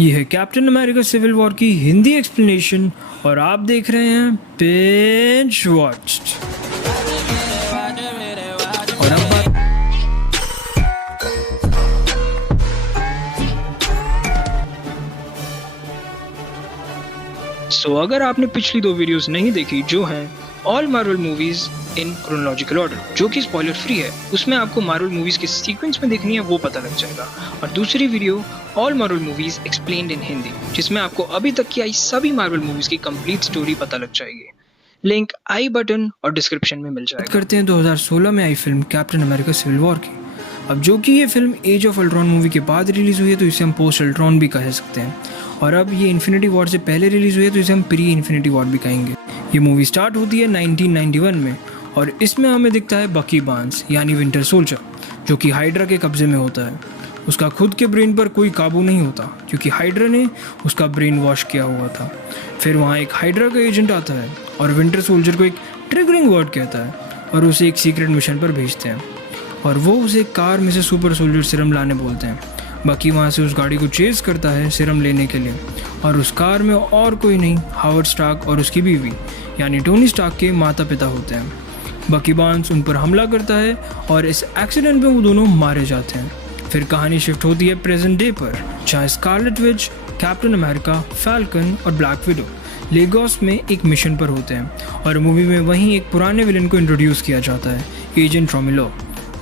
ये है captain America Civil War की हिंदी एक्सप्लेनेशन और आप देख रहे हैं बिंज वॉच्ड। और अब बात अगर आपने पिछली दो वीडियोस नहीं देखी जो हैं all Marvel movies in chronological order जो कि स्पॉइलर फ्री है, उसमें आपको मार्वल मूवीज के सीक्वेंस में देखनी है वो पता लग जाएगा। और दूसरी video all Marvel movies explained in Hindi जिसमें आपको अभी तक की आई सभी मार्वल मूवीज की कंप्लीट स्टोरी पता लग जाएगी। लिंक आई बटन और डिस्क्रिप्शन में मिल जाएगा। करते हैं 2016 में आई film Captain America Civil War की। अब जो कि ये फिल्म एज ऑफ अल्ट्रॉन मूवी के बाद रिलीज हुई है तो इसे हम पोस्ट अल्ट्रॉन भी कह सकते हैं। और अब ये इन्फिनिटी वॉर से पहले रिलीज हुई है तो इसे हम प्री इन्फिनिटी वॉर भी कहेंगे। ये मूवी स्टार्ट होती है 1991 में और इसमें हमें दिखता है बकी बार्न्स यानी विंटर सोल्जर जो कि हाइड्रा के कब्जे में होता है। उसका खुद के ब्रेन पर कोई काबू नहीं होता क्योंकि हाइड्रा ने उसका ब्रेन वॉश किया हुआ था। फिर वहाँ एक हाइड्रा का एजेंट आता है और विंटर सोल्जर को एक ट्रिगरिंग वर्ड कहता है और उसे एक सीक्रेट मिशन पर भेजते हैं और वो उसे कार में से सुपर सोल्जर सीरम लाने बोलते हैं। बाकी वहाँ से उस गाड़ी को चेज करता है सीरम लेने के लिए और उस कार में और कोई नहीं हावर्ड स्टार्क और उसकी बीवी यानी टोनी स्टार्क के माता पिता होते हैं। बकी बार्न्स उन पर हमला करता है और इस एक्सीडेंट में वो दोनों मारे जाते हैं। फिर कहानी शिफ्ट होती है प्रेजेंट डे पर जहाँ Scarlet Witch, captain America, falcon और ब्लैक विडो लेगोस में एक मिशन पर होते हैं और मूवी में वहीं एक पुराने विलन को इंट्रोड्यूस किया जाता है, एजेंट रोमिलो,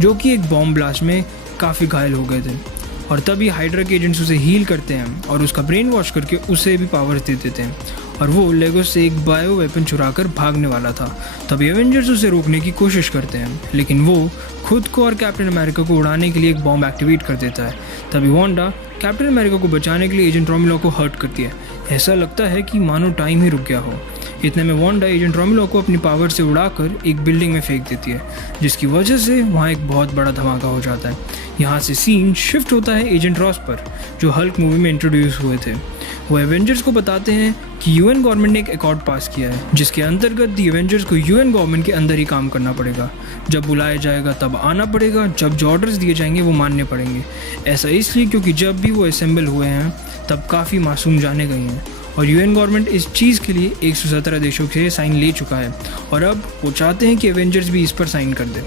जो कि एक बॉम्ब ब्लास्ट में काफ़ी घायल हो गए थे। और तभी हाइड्रा के एजेंट्स उसे हील करते हैं और उसका ब्रेन वॉश करके उसे भी पावर्स दे देते हैं और वो लेगोस से एक बायो वेपन चुराकर भागने वाला था। तभी एवेंजर्स उसे रोकने की कोशिश करते हैं लेकिन वो खुद को और कैप्टन अमेरिका को उड़ाने के लिए एक बॉम्ब एक्टिवेट कर देता है। तभी वांडा कैप्टन अमेरिका को बचाने के लिए एजेंट रोमिलो को हर्ट करती है। ऐसा लगता है कि मानो टाइम ही रुक गया हो। इतने में वांडा एजेंट रोमिलो को अपनी पावर से उड़ाकर एक बिल्डिंग में फेंक देती है जिसकी वजह से वहाँ एक बहुत बड़ा धमाका हो जाता है। यहाँ से सीन शिफ्ट होता है एजेंट रॉस पर जो हल्क मूवी में इंट्रोड्यूस हुए थे। वो एवेंजर्स को बताते हैं कि यूएन गवर्नमेंट ने एक अकॉर्ड पास किया है जिसके अंतर्गत दी एवेंजर्स को यूएन गवर्नमेंट के अंदर ही काम करना पड़ेगा। जब बुलाया जाएगा तब आना पड़ेगा, जब जो ऑर्डर्स दिए जाएंगे वो मानने पड़ेंगे। ऐसा इसलिए क्योंकि जब भी वो असेंबल हुए हैं तब काफ़ी मासूम जाने गए हैं और यूएन गवर्नमेंट इस चीज़ के लिए 117 देशों से साइन ले चुका है और अब वो चाहते हैं कि एवेंजर्स भी इस पर साइन कर दे।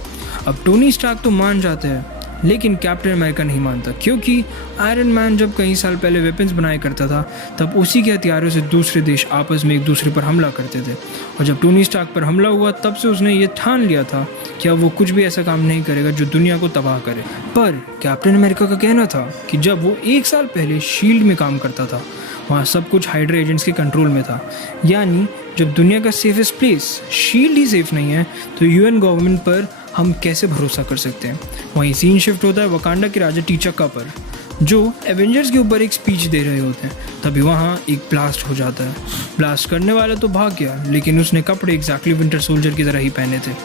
अब टोनी स्टार्क तो मान जाते हैं लेकिन कैप्टन अमेरिका नहीं मानता क्योंकि आयरन मैन जब कई साल पहले वेपन्स बनाया करता था तब उसी के हथियारों से दूसरे देश आपस में एक दूसरे पर हमला करते थे और जब टोनी स्टार्क पर हमला हुआ तब से उसने ये ठान लिया था कि अब वो कुछ भी ऐसा काम नहीं करेगा जो दुनिया को तबाह करे। पर कैप्टन अमेरिका का कहना था कि जब वो 1 साल पहले शील्ड में काम करता था वहाँ सब कुछ हाइड्रा एजेंट्स के कंट्रोल में था, यानी जब दुनिया का सेफेस्ट प्लेस शील्ड ही सेफ नहीं है तो यूएन गवर्नमेंट पर हम कैसे भरोसा कर सकते हैं। वहीं सीन शिफ्ट होता है वकांडा के राजा टीचक्का पर जो एवेंजर्स के ऊपर एक स्पीच दे रहे होते हैं। तभी वहाँ एक ब्लास्ट हो जाता है। ब्लास्ट करने वाला तो भाग गया लेकिन उसने कपड़े एग्जैक्टली विंटर सोल्जर की तरह ही पहने थे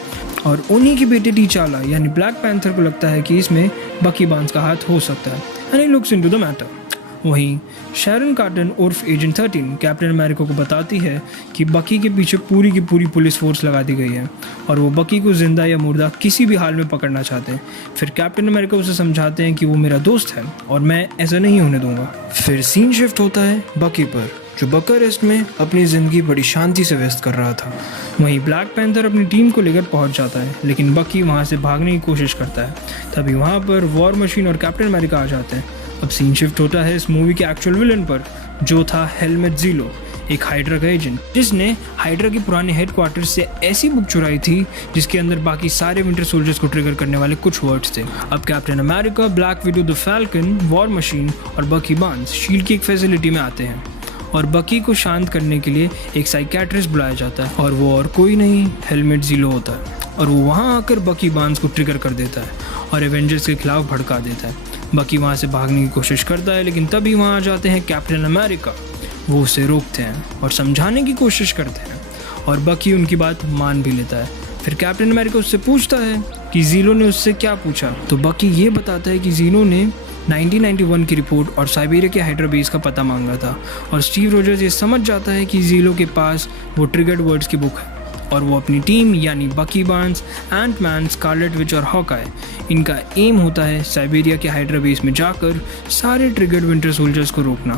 और उन्हीं के बेटे टीचाला यानी ब्लैक पैंथर को लगता है कि इसमें बकी बार्न्स का हाथ हो सकता है and he looks into the matter. वहीं शैरन कार्टन उर्फ एजेंट 13 कैप्टन अमेरिका को बताती है कि बकी के पीछे पूरी की पूरी पुलिस फोर्स लगा दी गई है और वो बकी को जिंदा या मुर्दा किसी भी हाल में पकड़ना चाहते हैं। फिर कैप्टन अमेरिका उसे समझाते हैं कि वो मेरा दोस्त है और मैं ऐसा नहीं होने दूंगा। फिर सीन शिफ्ट होता है बकी पर जो बकारेस्ट में अपनी ज़िंदगी बड़ी शांति से व्यस्त कर रहा था। वहीं ब्लैक पैंथर अपनी टीम को लेकर पहुंच जाता है लेकिन बकी वहां से भागने की कोशिश करता है। तभी वहां पर वॉर मशीन और कैप्टन अमेरिका आ जाते हैं। अब सीन शिफ्ट होता है इस मूवी के एक्चुअल विलन पर जो था हेलमेट ज़ीलो, एक हाइड्रा का एजेंट जिसने हाइड्रा के पुराने हेडक्वार्टर से ऐसी बुक चुराई थी जिसके अंदर बाकी सारे विंटर सोल्जर्स को ट्रिगर करने वाले कुछ वर्ड्स थे। अब captain America, black window, the falcon, war machine और बकी बार्न्स शील्ड की एक फैसिलिटी में आते हैं और बकी को शांत करने के लिए एक साइकियाट्रिस्ट बुलाया जाता है और वो और कोई नहीं हेलमेट ज़ीलो होता है और वो वहाँ आकर बकी बार्न्स को ट्रिगर कर देता है और एवेंजर्स के खिलाफ भड़का देता है। बकी वहाँ से भागने की कोशिश करता है लेकिन तभी वहाँ आ जाते हैं कैप्टन अमेरिका। वो उसे रोकते हैं और समझाने की कोशिश करते हैं और बकी उनकी बात मान भी लेता है। फिर कैप्टन अमेरिका उससे पूछता है कि ज़ीलो ने उससे क्या पूछा तो बकी ये बताता है कि ज़ीलो ने 1991 की रिपोर्ट और साइबेरिया के हाइड्रा बेस का पता मांगा था और स्टीव रोजर्स ये समझ जाता है कि ज़ीलो के पास वो ट्रिगर्ड वर्ड्स की बुक है और वो अपनी टीम यानी बकी Barnes, Ant Man, Scarlet Witch और हॉकाई इनका एम होता है साइबेरिया के हाइड्रा बेस में जाकर सारे ट्रिगर्ड विंटर सोल्जर्स को रोकना।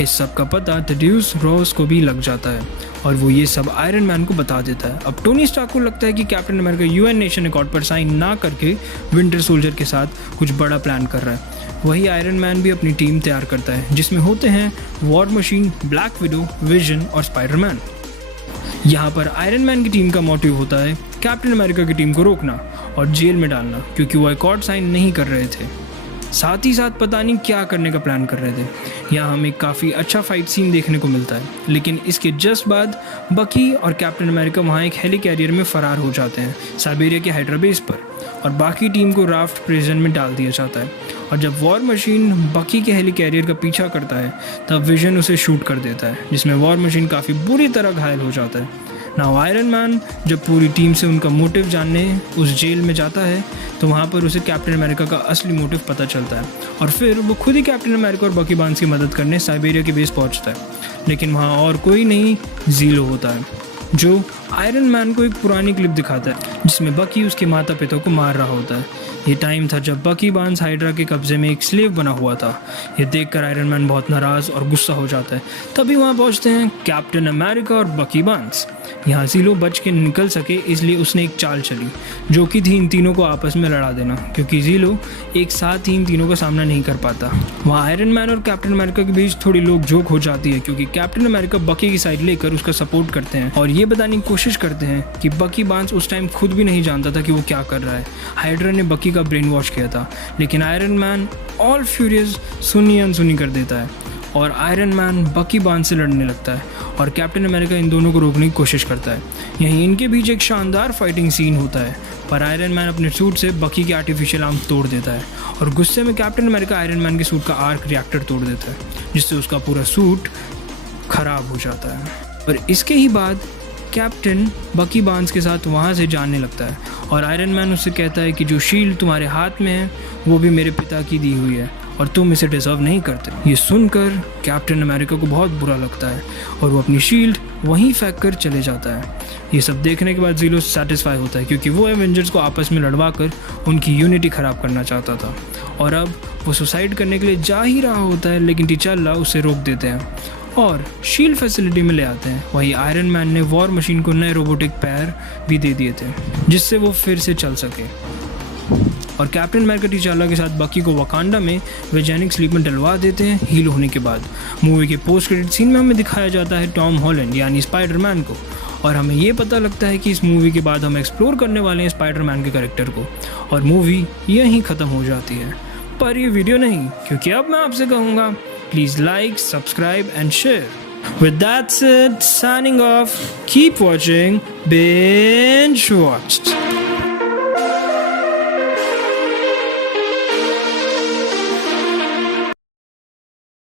इस सब का पता थेड्यूस रॉस को भी लग जाता है और वो ये सब आयरन मैन को बता देता है। अब टोनी स्टार्क को लगता है कि captain America UN nation accord पर साइन ना करके विंटर सोल्जर के साथ कुछ बड़ा प्लान कर रहा है। वही आयरन मैन भी अपनी टीम तैयार करता है जिसमें होते हैं war machine, black window, vision और स्पाइडरमैन। यहाँ पर आयरन मैन की टीम का मोटिव होता है कैप्टन अमेरिका की टीम को रोकना और जेल में डालना क्योंकि वो अकॉर्ड साइन नहीं कर रहे थे। साथ ही साथ पता नहीं क्या करने का प्लान कर रहे थे। यहाँ हमें काफ़ी अच्छा फाइट सीन देखने को मिलता है, लेकिन इसके जस्ट बाद बकी और कैप्टन अमेरिका वहाँ एक हेली कैरियर में फ़रार हो जाते हैं साइबेरिया के हाइड्रा बेस पर और बाकी टीम को राफ्ट प्रिजन में डाल दिया जाता है। और जब वॉर मशीन बकी के हेली कैरियर का पीछा करता है तब विजन उसे शूट कर देता है जिसमें वॉर मशीन काफ़ी बुरी तरह घायल हो जाता है। नाउ आयरन मैन जब पूरी टीम से उनका मोटिव जानने उस जेल में जाता है तो वहाँ पर उसे कैप्टन अमेरिका का असली मोटिव पता चलता है और फिर वो खुद ही कैप्टन अमेरिका और बकी बार्न्स की मदद करने साइबेरिया के बेस पहुँचता है। लेकिन वहाँ और कोई नहीं, ज़ीलो होता है जो आयरन मैन को एक पुरानी क्लिप दिखाता है जिसमें बकी उसके माता पिता को मार रहा होता है। ये टाइम था जब बकी बार्न्स हाइड्रा के कब्जे में एक स्लेव बना हुआ था। ये देखकर आयरन मैन बहुत नाराज़ और गुस्सा हो जाता है। तभी वहाँ पहुँचते हैं कैप्टन अमेरिका और बकी बार्न्स। यहाँ ज़ीलो बच के निकल सके इसलिए उसने एक चाल चली जो कि थी इन तीनों को आपस में लड़ा देना क्योंकि ज़ीलो एक साथ ही इन तीनों का सामना नहीं कर पाता। वहाँ आयरन मैन और कैप्टन अमेरिका के बीच थोड़ी लोग जोक हो जाती है क्योंकि कैप्टन अमेरिका बकी की साइड लेकर उसका सपोर्ट करते हैं और ये बताने की कोशिश करते हैं कि बकी बार्न्स उस टाइम खुद भी नहीं जानता था कि वो क्या कर रहा है। हाइड्रा ने बकी का ब्रेन वॉश किया था, लेकिन आयरन मैन ऑल फ्यूरियस सुनी अनसुनी कर देता है और आयरन मैन बकी बार्न्स से लड़ने लगता है और कैप्टन अमेरिका इन दोनों को रोकने की कोशिश करता है। यहीं इनके बीच एक शानदार फाइटिंग सीन होता है पर आयरन मैन अपने सूट से बकी के आर्टिफिशियल आर्म तोड़ देता है और गुस्से में कैप्टन अमेरिका आयरन मैन के सूट का आर्क रिएक्टर तोड़ देता है जिससे उसका पूरा सूट खराब हो जाता है। और इसके ही बाद कैप्टन बकी बार्न्स के साथ वहाँ से जाने लगता है और आयरन मैन उससे कहता है कि जो शील्ड तुम्हारे हाथ में है वो भी मेरे पिता की दी हुई है और तुम इसे डिजर्व नहीं करते। ये सुनकर कैप्टन अमेरिका को बहुत बुरा लगता है और वो अपनी शील्ड वहीं फेंक कर चले जाता है। ये सब देखने के बाद ज़ीलो सेटिस्फाई होता है क्योंकि वो एवेंजर्स को आपस में लड़वा कर उनकी यूनिटी ख़राब करना चाहता था और अब वो सुसाइड करने के लिए जा ही रहा होता है, लेकिन टीचाला उसे रोक देते हैं और शील्ड फैसिलिटी में ले आते हैं। वहीं आयरन मैन ने वॉर मशीन को नए रोबोटिक पैर भी दे दिए थे जिससे वो फिर से चल सके और कैप्टन अमेरिका टीचाला के साथ बकी को वकांडा में वैज्ञानिक स्लीप में डलवा देते हैं हील होने के बाद। मूवी के पोस्ट क्रेडिट सीन में हमें दिखाया जाता है टॉम हॉलैंड यानी स्पाइडरमैन को और हमें ये पता लगता है कि इस मूवी के बाद हम एक्सप्लोर करने वाले हैं स्पाइडरमैन के कैरेक्टर को और मूवी यहीं ख़त्म हो जाती है। पर ये वीडियो नहीं, क्योंकि अब मैं आपसे कहूँगा please like, subscribe and share. With that said, signing off, keep watching Binge Watched.